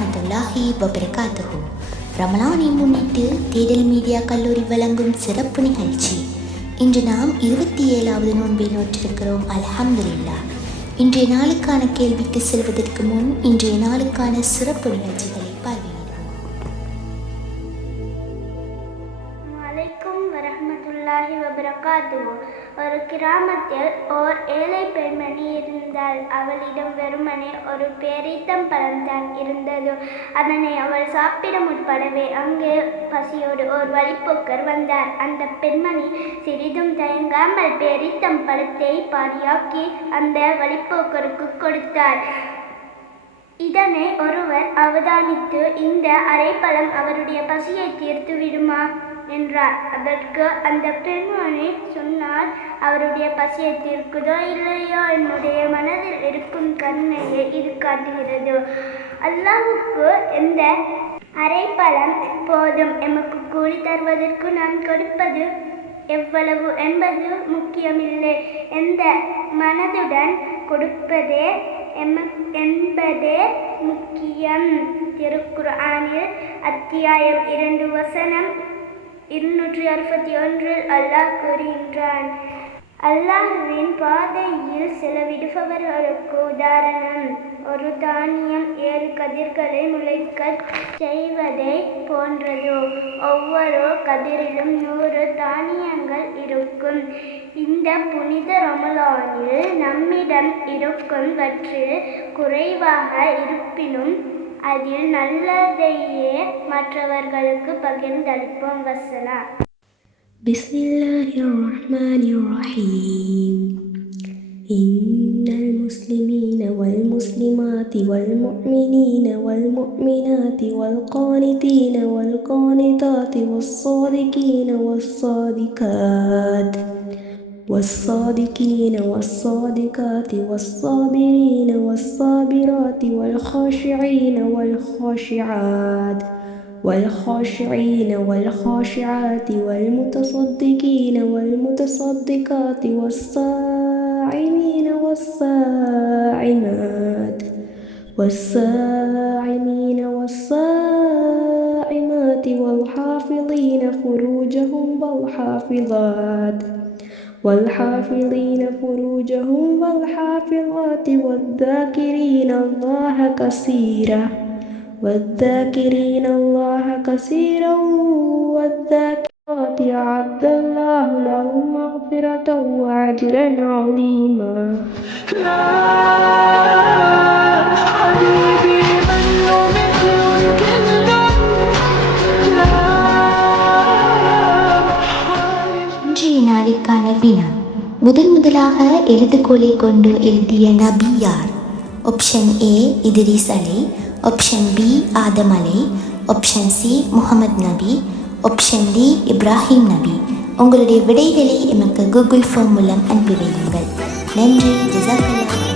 வரஹ்மத்துல்லாஹி வபரகாத்துஹு. ரமலானை முன்னிட்டு தேடல் மீடியா கல்லூரி வழங்கும் சிறப்பு நிகழ்ச்சி. இன்று நாம் 27வது நோன்பை நோற்றிருக்கிறோம். அல்ஹம்துலில்லாஹ். இன்றைய நாளுக்கான கேள்விக்கு செல்வதற்கு முன் இன்றைய நாளுக்கான சிறப்பு நிகழ்ச்சிகளை பார்வையிடுவோம். வலைக்கும் வரஹ்மத்துல்லாஹி வபரகாத்துஹு. ஒரு கிராமத்தில் ஓர் ஏழை பெண்மணி இருந்தாள். அவளிடம் வெறுமனே ஒரு பேரீத்தம் பழம்தான் இருந்தது. அதனை அவள் சாப்பிட முற்படவே அங்கே பசியோடு ஓர் வழிப்போக்கர் வந்தார். அந்த பெண்மணி சிறிதும் தயங்காமல் பேரீத்தம் பழத்தை பாதியாக்கி அந்த வழிப்போக்கருக்கு கொடுத்தார். இதனை ஒருவர் அவதானித்து, இந்த அரைப்பழம் அவருடைய பசியை தீர்த்து விடுமா என்றார். அதற்கு அந்த பெண்மணி சொன்னார், அவருடைய பசியை தீர்க்குதோ இல்லையோ, என்னுடைய மனதில் இருக்கும் கருணையை இது காட்டுகிறது. அல்லாஹ்வுக்கு இந்த அரைப்பழம் போதும். எமக்கு கூலி தருவதற்கு நான் கொடுப்பது எவ்வளவு என்பது முக்கியமில்லை. எந்த மனதுடன் கொடுப்பதே என்பதே முக்கியம். திருக்குர்ஆனில் அத்தியாயம் 2 வசனம் 261 அல்லாஹ் கூறுகின்றான், அல்லாஹ்வின் பாதையில் செலவிடுபவர்களுக்கு உதாரணம் ஒரு தானியம் 7 கதிர்களை முளைக்கச் செய்வதை போன்றது. ஒவ்வொரு கதிரிலும் 100 தானியங்கள் இருக்கும். இந்த புனித ரமலானில் நம்மிடம் இருக்கும்வற்றில் குறைவாக இருப்பினும் அதில் நல்லதையே மற்றவர்களுக்கு பகிர்ந்தளிப்போம். வசலாம். பிஸ்மில்லாஹிர்ரஹ்மானிர்ரஹீம். இன்னல் முஸ்லிமீன வல் முஸ்லிமாத்தி வல் முஃமினீன வல் முஃமினாத்தி வல் கானிதீன வல் கானிதாத்தி வஸ்ஸாதிகீன வஸ்ஸாதிகாத் والصادقين والصادقات والصابرين والصابرات والخاشعين والخاشعات والخاشعين والخاشعات والمتصدقين والمتصدقات والصائمين والصائمات والصائمين والصائمات والحافظين فروجهم والحافظات والحافظين فروجهم والحافظات والذاكرين الله كثيرا والذاكرات أعد الله لهم مغفرة وأجرا عظيما. நாளுக்கான வினா. முதலாக எழுதுகோலை கொண்டு எழுதிய நபி யார்? ஆப்ஷன் ஏ இத்ரீஸ் அலை, ஆப்ஷன் பி ஆதம் அலை, ஆப்ஷன் சி முகமது நபி, ஆப்ஷன் டி இப்ராஹிம் நபி. உங்களுடைய விடைகளை எமக்கு கூகுள் ஃபார்ம் மூலம் அனுப்பி வையுங்கள். நன்றி. ஜஸாக்கல்லாஹ்.